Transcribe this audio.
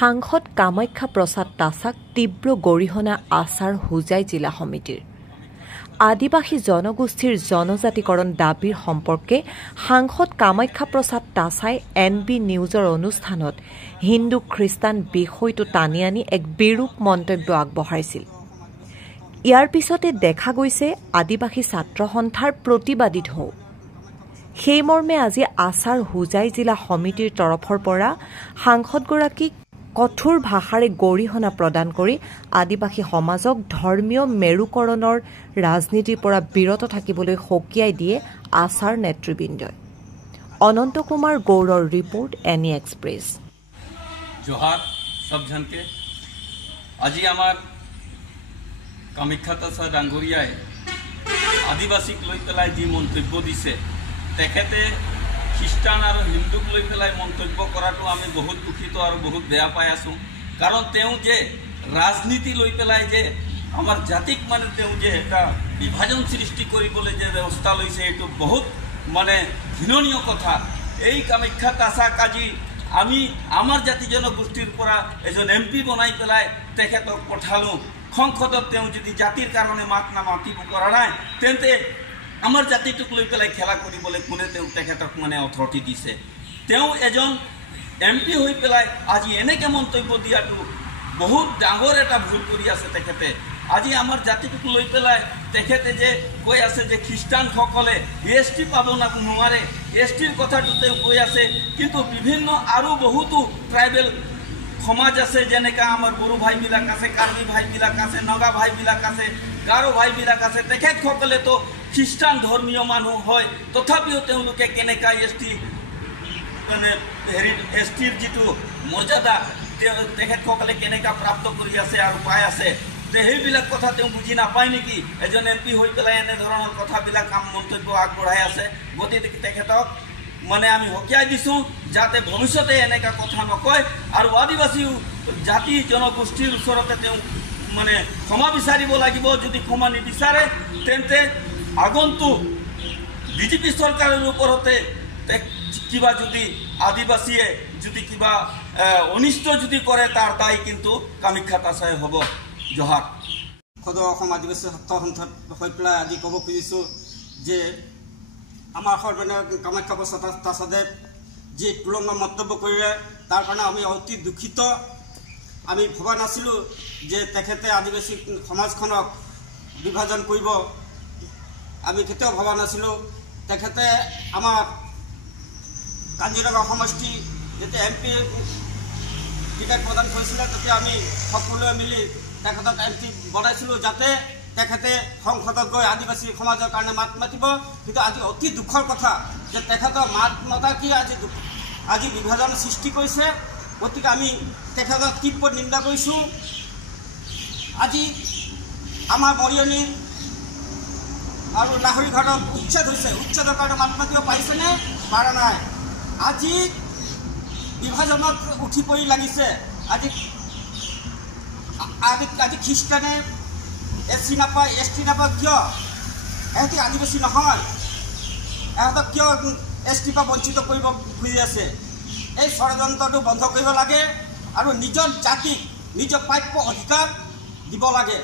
সাংসদ কামাখ্যা প্ৰসাদ তাছাক তীব্ৰ গৰিহণা আচাৰ হোজাই জিলা সমিতিৰ আদিবাসী জনগোষ্ঠীৰ জনজাতিকৰণ দাবীৰ সম্পৰ্কে সাংসদ কামাখ্যা প্ৰসাদ তাছাই NB নিউজৰ অনুষ্ঠানত হিন্দু খ্ৰীষ্টান বিষয়টো টানি আনি এক বিৰূপ মন্তব্য আগবঢ়াইছিল। ইয়াৰ পিছতে দেখা গৈছে আদিবাসী ছাত্ৰ সন্থাৰ প্ৰতিবাদী ঢৌ। সেই মৰ্মে আজি আচাৰ হোজাই জিলা সমিতিৰ তৰফৰ পৰা সাংসদগৰাকীক কঠোৰ ভাষাৰে গৰিহণা প্ৰদান কৰি আদিবাসী সমাজক ধৰ্মীয় মেৰুকৰণৰ ৰাজনীতিৰ পৰা বিৰত থাকিবলৈ সকীয়াই দিয়ে আচাৰ নেতৃবৃন্দই। অনন্ত কুমাৰ গৌৰৰ ৰিপৰ্ট NE এক্সপ্ৰেছ। जोहार सब जन के आज आमार कामाख्या तासा डांगरियाय आदिवासीक लई पेलाय जी मंतव्य दिसे तेखेते ख्रिस्टान और हिंदुक लई पेलाय मंतव्य कराटो आमी बहुत दुखित और बहुत बेया पाई आसो कारण तेउ जे राजनीति लई पेलाय जे आमार जातिक माने तेउ जे एटा विभाजन सृष्टि करिबले जे व्यवस्था लइसे एटो बहुत माने घृणनीय कथा। এই কামাখ্যা তাছা কাজি আমি আমার জাতি জনগোষ্ঠীর পৰা এজন MP বনাই পেলাই তেখেতক পঠালো সংসদত তেও যদি জাতিৰ কাৰণে মাত না মাতিব কৰা নাই তেন্তে আমাৰ জাতিটোক লৈ পেলাই খেলা কৰিবলৈ কোনে তেও তেখেতক মানে অথৰিটি দিছে। তেও এজন MP হৈ পেলাই আজি এনেকে মন্তব্য দিয়াটো বহুত ডাঙৰ এটা ভুল কৰি আছে তেখেতে। আজি আমার জাতিটোক লৈ পেলাই তেখেতে যে কৈ আছে যে খ্রিস্টান সকলে ST পাব না নোৱাৰে STৰ কথাটো তেও কৈ আছে কিন্তু বিভিন্ন আৰু বহুতো ট্ৰাইবেল সমাজ আছে যেনেকা আমাৰ বড়ো ভাইবিলাক আছে কাৰ্বি ভাইবিলাক আছে নগা ভাইবিলাক আছে গাৰো ভাইবিলাক আছে তেখেত সকলে তো খ্ৰিস্টান ধৰ্মীয় মানুহ হয় তথাপিও তেওঁলোকে কেনেকা ST মানে STৰ যিটো মৰ্যাদা তেখেত সকলে কেনেকা প্ৰাপ্ত কৰি আছে আৰু পাই আছে সেইবিলাক কথা তেও বুঝি নাপায় নেকি এজন MP হৈ পেলাই এনে ধৰণৰ কথাবিলাক কাম মন্তব্য আগবঢ়াই আছে। গতিকে তেখেতক মানে আমি হকিয়াই দিছো যাতে ভৱিষ্যতে এনেকা কথা নকয় আৰু আদিবাসী জাতি জনগোষ্ঠীৰ ওচৰতে তেও মানে ক্ষমা বিচাৰিব লাগিব। যদি ক্ষমা নিবিচাৰে তেন্তে আগন্তুক BJP চৰকাৰৰ ওপৰতে কিবা যদি আদিবাসীয়ে যদি কিবা অনিষ্ট যদি কৰে তাৰ দায় কিন্তু কামাখ্যা তাছাই হ'ব। जोहार সদৌ অসম আদিবাসী ছাত্ৰ সন্থাত হৈ পেলাই আজি ক'ব খুজিছোঁ যে আমাৰ সৰ্বজনীয় কামাখ্যা প্ৰসাদ তাছাদেৱ যি তুলনা মন্তব্য কৰিলে তাৰ কাৰণে আমি অতি দুখিত। আমি ভবা নাছিলোঁ যে তেখেতে আদিবাসী সমাজখনক বিভাজন কৰিব, আমি কেতিয়াও ভবা নাছিলোঁ। তেখেতে আমাৰ কাজিৰঙা সমষ্টি যেতিয়া MP টিকেট প্ৰদান কৰিছিলে তেতিয়া আমি সকলোৱে মিলি তেখেতক MP বনাইছিলোঁ যাতে তেখেতে সংসদত গৈ আদিবাসী সমাজৰ কাৰণে মাত মাতিব। কিন্তু আজি অতি দুখৰ কথা যে তেখেতৰ মাত মতা কি আজি বিভাজন সৃষ্টি কৰিছে। গতিকে আমি তেখেতক তীব্ৰ নিন্দা কৰিছোঁ। আজি আমাৰ মৰিয়নি আৰু লাহৰীঘাটত উচ্ছেদ হৈছে, উচ্ছেদৰ কাৰণে মাত মাতিব পাৰিছেনে? পৰা নাই। আজি বিভাজনত উঠি পৰি লাগিছে। আজি খ্ৰীষ্টানে SC নাপায় ST নাপায় কিয়? এহেঁতি আদিবাসী নহয়, এহেঁতক কিয় ST পৰা বঞ্চিত কৰিব খুজি আছে? এই ষড়যন্ত্ৰটো বন্ধ কৰিব লাগে আৰু নিজৰ জাতিক নিজৰ প্ৰাপ্য অধিকাৰ দিব লাগে।